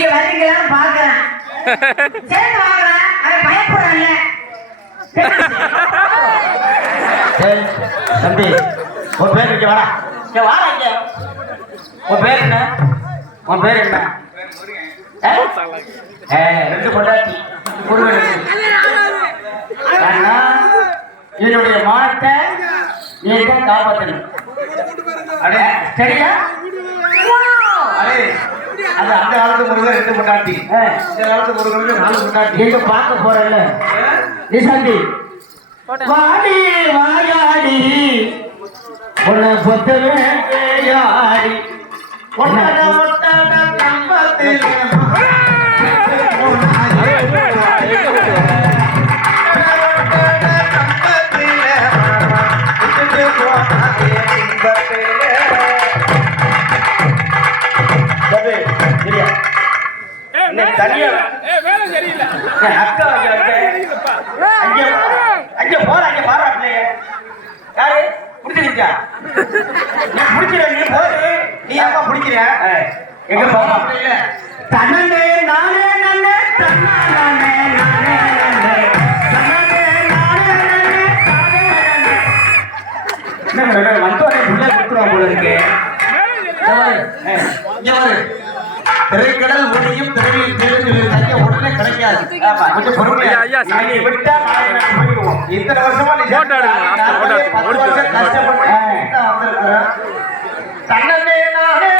நீங்க வரீங்களான்னு பாக்குறேன். சேர்ந்து வாங்குறேன். அவன் பயப்படுறான்ல. தம்பி உன் பேர் இங்க வாடா. இங்க வாடா இங்க. உன் பேர் என்ன? உன் பேர் என்ன? ரெண்டு பொண்டாட்டி என்னுடைய மானத்தை நீ தான் காப்பாற்றணும். அடே சரியா? அடே அது அந்த காலத்து முருகன் ரெண்டு பொண்டாட்டி, இந்த காலத்து முருகன் 4 பொண்டாட்டி. எங்க பார்க்க போறேன்ல நிசாந்தி வாடி வாயாடி உன்னை பொத்தவே யாடி ஒட்டட ஒட்டட கம்பத்தில் அங்க போற அங்க பாரு யாரு பிடிச்சிருக்கா? நீ பிடிக்கிற நீ போரு. நீ அப்பா பிடிக்கிற எங்க போற அப்படி இல்ல. தன்னே நானே நன்னே தன்னா நானே நானே நன்னே தன்னே நானே நன்னே தானே நன்னே. என்ன வந்தோடனே உள்ள குத்துறோம் போல இருக்கு. இங்க பாரு திரைக்கடல் ஓடியும் திரையில் தேர்ந்து தங்க உடனே கிடைக்காது. கொஞ்சம் பொறுமையா விட்டா இத்தனை வருஷமா நீ 10 வருஷம் கஷ்டப்பட்டு தன்னே நானே